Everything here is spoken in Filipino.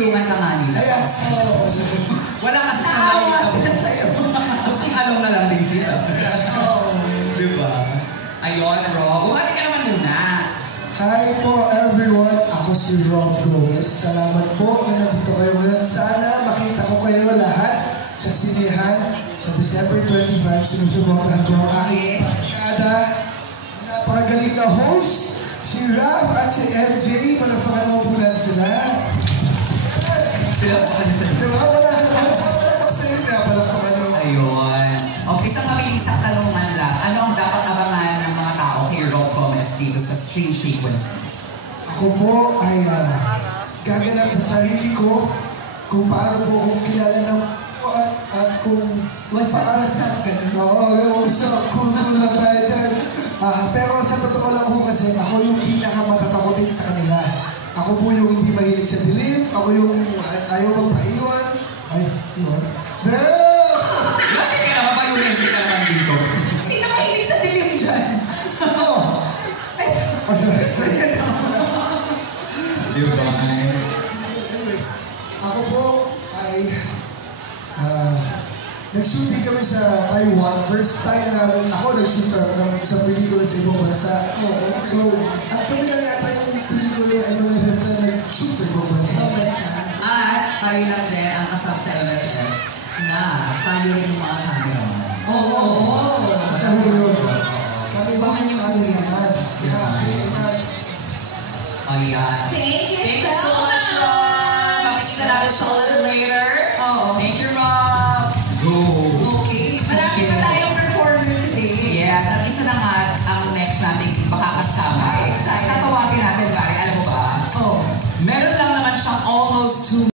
tinutulungan ka nga nila. Ayan, Wala kasi naawa sila sa'yo. Kasi along na lang din sila. Diba? Ayun, Rob. Bumati ka naman muna. Hi po everyone, ako si Rob Gomez. Salamat po na nandito kayo ngayon. Sana makita ko kayo lahat sa sinihan sa December 25. Sinusuportahan ko ang aking pakikada. Napakagaling na host, si Raph at si MJ. Palagpakan mo po natin sila. Palagpakan sila. Diba? Wala sila. Palagpakan mo. Ayun. Okay, isang mabilisang talungan lang. Ano ang dapat abangan ng mga tao kay Rob Gomez dito sa Strange Frequencies? Ako po ay gaganap na sarili ko kung paano po akong kilala ng at kung what's up, ganun. Oo, cool lang tayo dyan. Pero sa totoo lang po kasi, ako yung pinakamatakotin sa kanila. Ako po yung hindi mahilig sa dilim, ako yung ayaw magpaiwan. Ay, iwan? Bakit ka naman payunin ka naman dito? Sino mahilig sa dilim dyan? Oo. Sorry. Di ba? Ako po ay nag-shooting kami sa Taiwan. First time namin, ako nag-shoot sa pelikula sa ibang bansa. So, at kami na yata yung pelikula na nag-shoot sa ibang bansa. At tayo lang din ang kasama sa LHF na tayo rin yung mga cameraman. Oo. Kasama ko yun. Kami ba yung cameraman? Ayan. Thank you so much, Rob! Makikita natin siya a little later. Thank you, Rob!